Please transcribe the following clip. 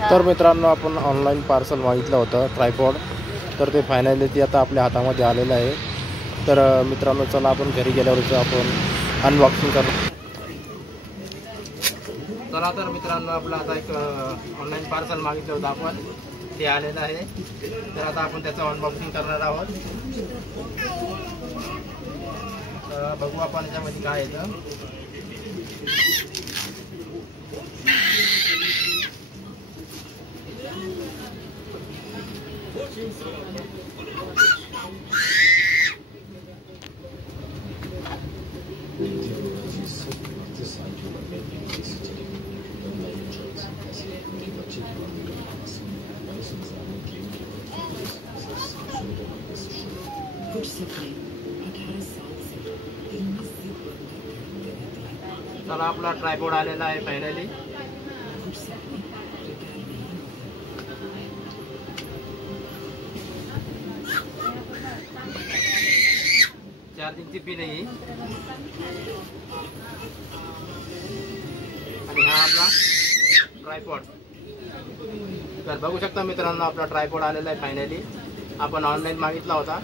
तर मित्रांनो, आपण ऑनलाईन पार्सल मागितलं होतं ट्रायपॉड, तर ते फायनली ते आता आपल्या हातामध्ये आलेलं आहे. तर मित्रांनो, चला आपण घरी गेल्यावरच आपण अनबॉक्सिंग करू. चला तर मित्रांनो, आपलं आता एक ऑनलाईन पार्सल मागितलं होतं आपण, ते आलेलं आहे. तर आता आपण त्याचं अनबॉक्सिंग करणार आहोत. बघू आपण याच्यामध्ये काय येतं. चला, आपला ट्रायपॉड आलेला आहे फायनली. चार्जिंगची पिन आहे आणि हा आपला ट्रायपॉड. तर बघू शकता मित्रांनो, आपला ट्रायपॉड आलेला आहे फायनली. आपण ऑनलाईन मागितला होता.